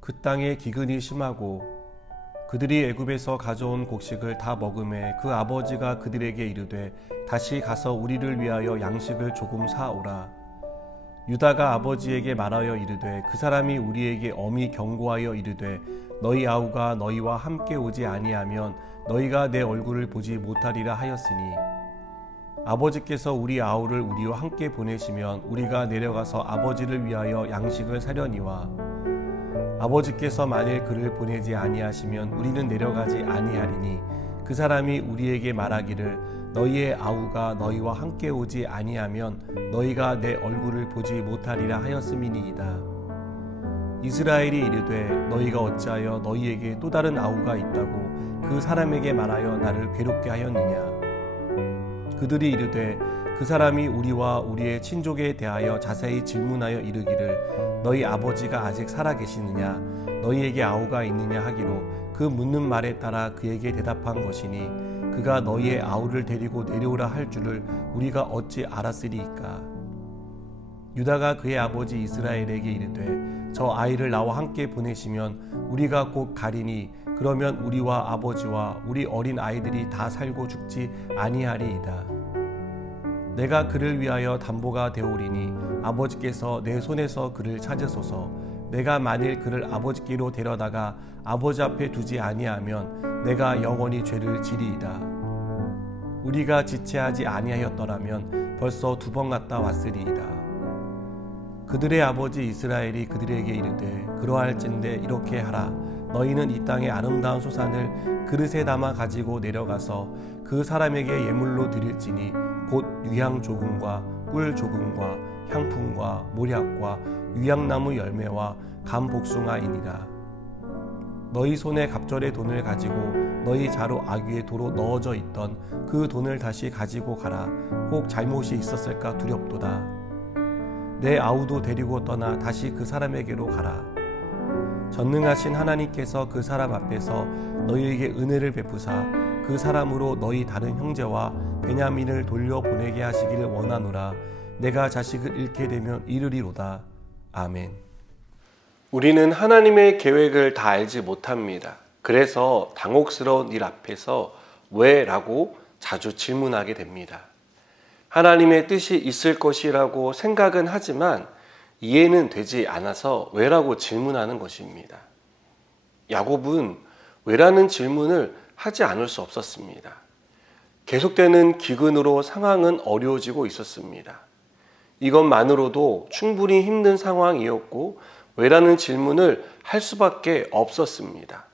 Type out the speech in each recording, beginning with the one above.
그 땅에 기근이 심하고 그들이 애굽에서 가져온 곡식을 다 먹음에 그 아버지가 그들에게 이르되 다시 가서 우리를 위하여 양식을 조금 사오라. 유다가 아버지에게 말하여 이르되 그 사람이 우리에게 엄히 경고하여 이르되 너희 아우가 너희와 함께 오지 아니하면 너희가 내 얼굴을 보지 못하리라 하였으니 아버지께서 우리 아우를 우리와 함께 보내시면 우리가 내려가서 아버지를 위하여 양식을 사려니와 아버지께서 만일 그를 보내지 아니하시면 우리는 내려가지 아니하리니 그 사람이 우리에게 말하기를 너희의 아우가 너희와 함께 오지 아니하면 너희가 내 얼굴을 보지 못하리라 하였음이니이다. 이스라엘이 이르되 너희가 어찌하여 너희에게 또 다른 아우가 있다고 그 사람에게 말하여 나를 괴롭게 하였느냐. 그들이 이르되 그 사람이 우리와 우리의 친족에 대하여 자세히 질문하여 이르기를 너희 아버지가 아직 살아 계시느냐 너희에게 아우가 있느냐 하기로 그 묻는 말에 따라 그에게 대답한 것이니 그가 너희의 아우를 데리고 내려오라 할 줄을 우리가 어찌 알았으리이까. 유다가 그의 아버지 이스라엘에게 이르되 저 아이를 나와 함께 보내시면 우리가 곧 가리니 그러면 우리와 아버지와 우리 어린 아이들이 다 살고 죽지 아니하리이다. 내가 그를 위하여 담보가 되오리니 아버지께서 내 손에서 그를 찾으소서. 내가 만일 그를 아버지께로 데려다가 아버지 앞에 두지 아니하면 내가 영원히 죄를 지리이다. 우리가 지체하지 아니하였더라면 벌써 2번 갔다 왔으리이다. 그들의 아버지 이스라엘이 그들에게 이르되 그러할진대 이렇게 하라. 너희는 이 땅의 아름다운 소산을 그릇에 담아 가지고 내려가서 그 사람에게 예물로 드릴지니 곧 유향 조금과 꿀 조금과 향품과 모략과 유향나무 열매와 감 복숭아이니라. 너희 손에 갑절의 돈을 가지고 너희 자루 아귀의 도로 넣어져 있던 그 돈을 다시 가지고 가라. 혹 잘못이 있었을까 두렵도다. 내 아우도 데리고 떠나 다시 그 사람에게로 가라. 전능하신 하나님께서 그 사람 앞에서 너희에게 은혜를 베푸사 그 사람으로 너희 다른 형제와 베냐민을 돌려보내게 하시기를 원하노라. 내가 자식을 잃게 되면 이르리로다. 아멘. 우리는 하나님의 계획을 다 알지 못합니다. 그래서 당혹스러운 일 앞에서 왜? 라고 자주 질문하게 됩니다. 하나님의 뜻이 있을 것이라고 생각은 하지만 이해는 되지 않아서 왜라고 질문하는 것입니다. 야곱은 왜라는 질문을 하지 않을 수 없었습니다. 계속되는 기근으로 상황은 어려워지고 있었습니다. 이것만으로도 충분히 힘든 상황이었고 왜라는 질문을 할 수밖에 없었습니다.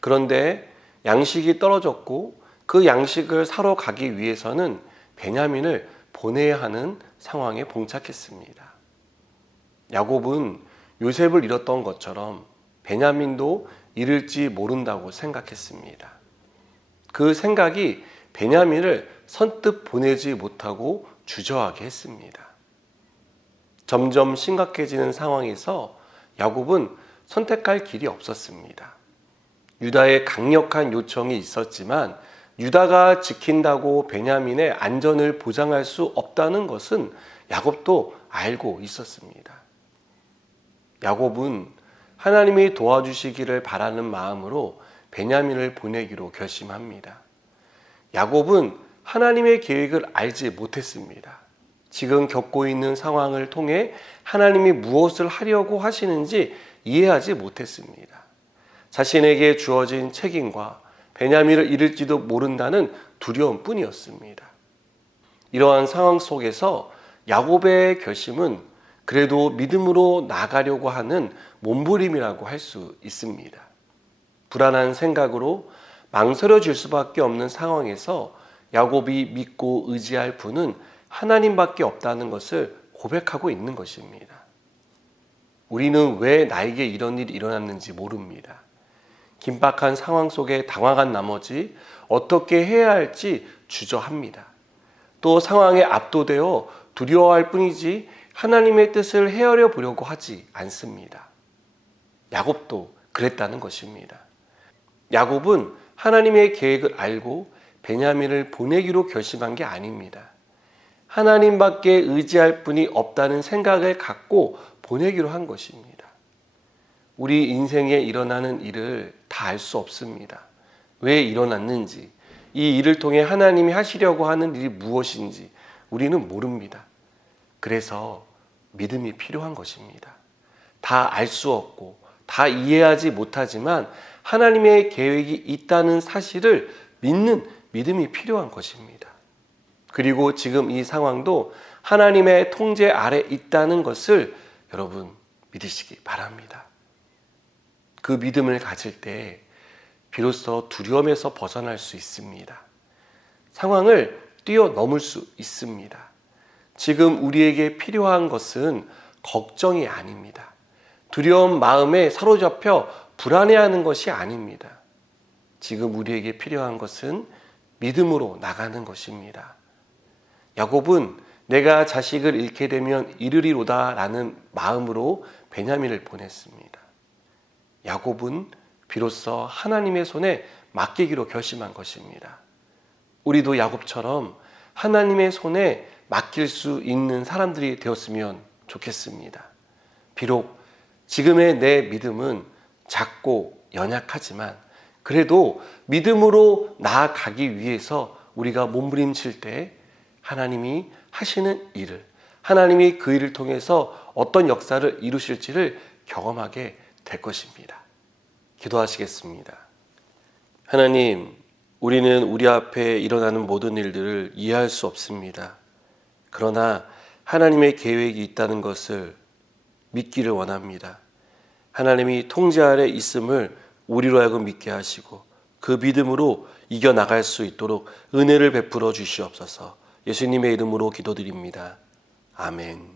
그런데 양식이 떨어졌고 그 양식을 사러 가기 위해서는 베냐민을 보내야 하는 상황에 봉착했습니다. 야곱은 요셉을 잃었던 것처럼 베냐민도 잃을지 모른다고 생각했습니다. 그 생각이 베냐민을 선뜻 보내지 못하고 주저하게 했습니다. 점점 심각해지는 상황에서 야곱은 선택할 길이 없었습니다. 유다의 강력한 요청이 있었지만 유다가 지킨다고 베냐민의 안전을 보장할 수 없다는 것은 야곱도 알고 있었습니다. 야곱은 하나님이 도와주시기를 바라는 마음으로 베냐민을 보내기로 결심합니다. 야곱은 하나님의 계획을 알지 못했습니다. 지금 겪고 있는 상황을 통해 하나님이 무엇을 하려고 하시는지 이해하지 못했습니다. 자신에게 주어진 책임과 베냐민을 잃을지도 모른다는 두려움뿐이었습니다. 이러한 상황 속에서 야곱의 결심은 그래도 믿음으로 나가려고 하는 몸부림이라고 할 수 있습니다. 불안한 생각으로 망설여질 수밖에 없는 상황에서 야곱이 믿고 의지할 분은 하나님밖에 없다는 것을 고백하고 있는 것입니다. 우리는 왜 나에게 이런 일이 일어났는지 모릅니다. 긴박한 상황 속에 당황한 나머지 어떻게 해야 할지 주저합니다. 또 상황에 압도되어 두려워할 뿐이지 하나님의 뜻을 헤아려 보려고 하지 않습니다. 야곱도 그랬다는 것입니다. 야곱은 하나님의 계획을 알고 베냐민을 보내기로 결심한 게 아닙니다. 하나님밖에 의지할 분이 없다는 생각을 갖고 보내기로 한 것입니다. 우리 인생에 일어나는 일을 다 알 수 없습니다. 왜 일어났는지, 이 일을 통해 하나님이 하시려고 하는 일이 무엇인지 우리는 모릅니다. 그래서 믿음이 필요한 것입니다. 다 알 수 없고 다 이해하지 못하지만 하나님의 계획이 있다는 사실을 믿는 믿음이 필요한 것입니다. 그리고 지금 이 상황도 하나님의 통제 아래 있다는 것을 여러분 믿으시기 바랍니다. 그 믿음을 가질 때 비로소 두려움에서 벗어날 수 있습니다. 상황을 뛰어넘을 수 있습니다. 지금 우리에게 필요한 것은 걱정이 아닙니다. 두려운 마음에 사로잡혀 불안해하는 것이 아닙니다. 지금 우리에게 필요한 것은 믿음으로 나가는 것입니다. 야곱은 내가 자식을 잃게 되면 잃으리로다 라는 마음으로 베냐민을 보냈습니다. 야곱은 비로소 하나님의 손에 맡기기로 결심한 것입니다. 우리도 야곱처럼 하나님의 손에 맡길 수 있는 사람들이 되었으면 좋겠습니다. 비록 지금의 내 믿음은 작고 연약하지만 그래도 믿음으로 나아가기 위해서 우리가 몸부림칠 때 하나님이 하시는 일을, 하나님이 그 일을 통해서 어떤 역사를 이루실지를 경험하게 될 것입니다. 기도하시겠습니다. 하나님, 우리는 우리 앞에 일어나는 모든 일들을 이해할 수 없습니다. 그러나 하나님의 계획이 있다는 것을 믿기를 원합니다. 하나님이 통제 아래 있음을 우리로 하여금 믿게 하시고 그 믿음으로 이겨나갈 수 있도록 은혜를 베풀어 주시옵소서. 예수님의 이름으로 기도드립니다. 아멘.